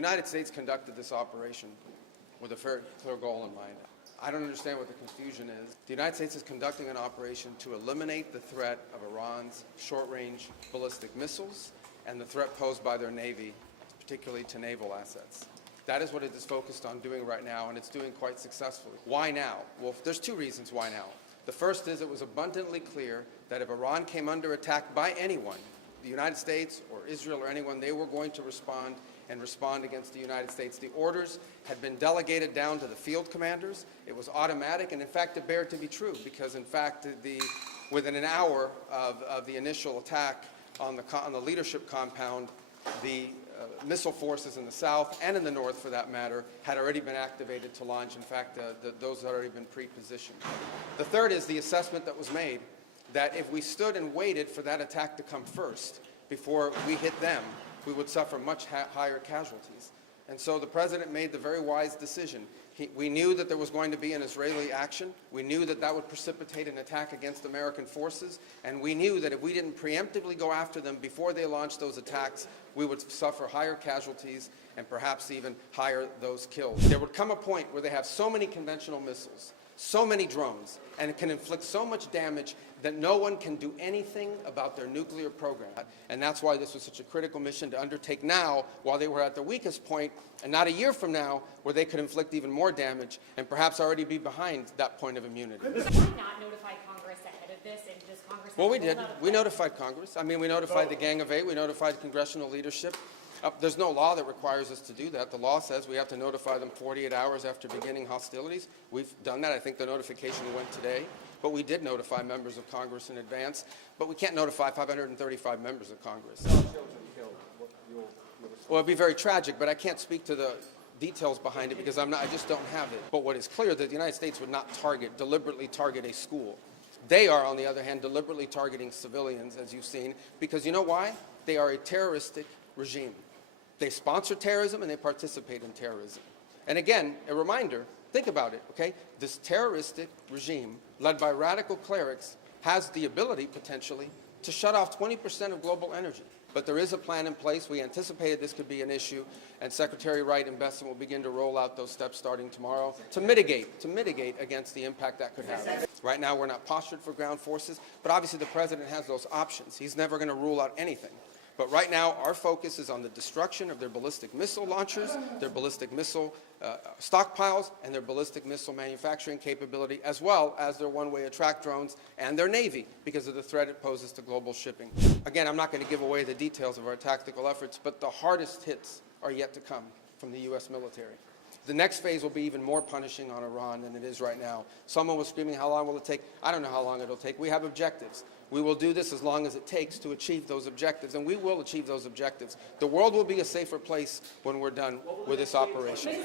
United States conducted this operation with a very clear goal in mind. I don't understand what the confusion is. The United States is conducting an operation to eliminate the threat of Iran's short-range ballistic missiles and the threat posed by their Navy, particularly to naval assets. That is what it is focused on doing right now, and it's doing quite successfully. Why now? Well, there's two reasons why now. The first is it was abundantly clear that if Iran came under attack by anyone, the United States or Israel or anyone, they were going to respond and respond against the United States. The orders had been delegated down to the field commanders. It was automatic, and in fact, it bared to be true, because in fact, within an hour of the initial attack on the leadership compound, the missile forces in the south and in the north, for that matter, had already been activated to launch. In fact, those had already been pre-positioned. The third is the assessment that was made that if we stood and waited for that attack to come first before we hit them, we would suffer much higher casualties. And so the president made the very wise decision. We knew that there was going to be an Israeli action. We knew that that would precipitate an attack against American forces. And we knew that if we didn't preemptively go after them before they launched those attacks, we would suffer higher casualties and perhaps even higher those killed. There would come a point where they have so many conventional missiles, so many drones, and it can inflict so much damage that no one can do anything about their nuclear program. And that's why this was such a critical mission to undertake now, while they were at their weakest point, and not a year from now, where they could inflict even more damage and perhaps already be behind that point of immunity. Why not notify Congress ahead of this, and does Congress? Well, we did. We notified Congress. I mean, we notified the Gang of Eight. We notified congressional leadership. There's no law that requires us to do that. The law says we have to notify them 48 hours after beginning hostilities. We've done that. I think the notification went today. But we did notify members of Congress in advance. But we can't notify 535 members of Congress. Well, it'd be very tragic, but I can't speak to the details behind it because I just don't have it. But what is clear is that the United States would not deliberately target a school. They are, on the other hand, deliberately targeting civilians, as you've seen, because you know why? They are a terroristic regime. They sponsor terrorism and they participate in terrorism. And again, a reminder, think about it, okay? This terroristic regime, led by radical clerics, has the ability, potentially, to shut off 20% of global energy. But there is a plan in place. We anticipated this could be an issue, and Secretary Wright and Besson will begin to roll out those steps starting tomorrow to mitigate against the impact that could have. Right now, we're not postured for ground forces, but obviously the president has those options. He's never going to rule out anything. But right now, our focus is on the destruction of their ballistic missile launchers, their ballistic missile stockpiles, and their ballistic missile manufacturing capability, as well as their one-way attract drones and their Navy, because of the threat it poses to global shipping. Again, I'm not going to give away the details of our tactical efforts, but the hardest hits are yet to come from the U.S. military. The next phase will be even more punishing on Iran than it is right now. Someone was screaming, how long will it take? I don't know how long it'll take. We have objectives. We will do this as long as it takes to achieve those objectives, and we will achieve those objectives. The world will be a safer place when we're done with this operation.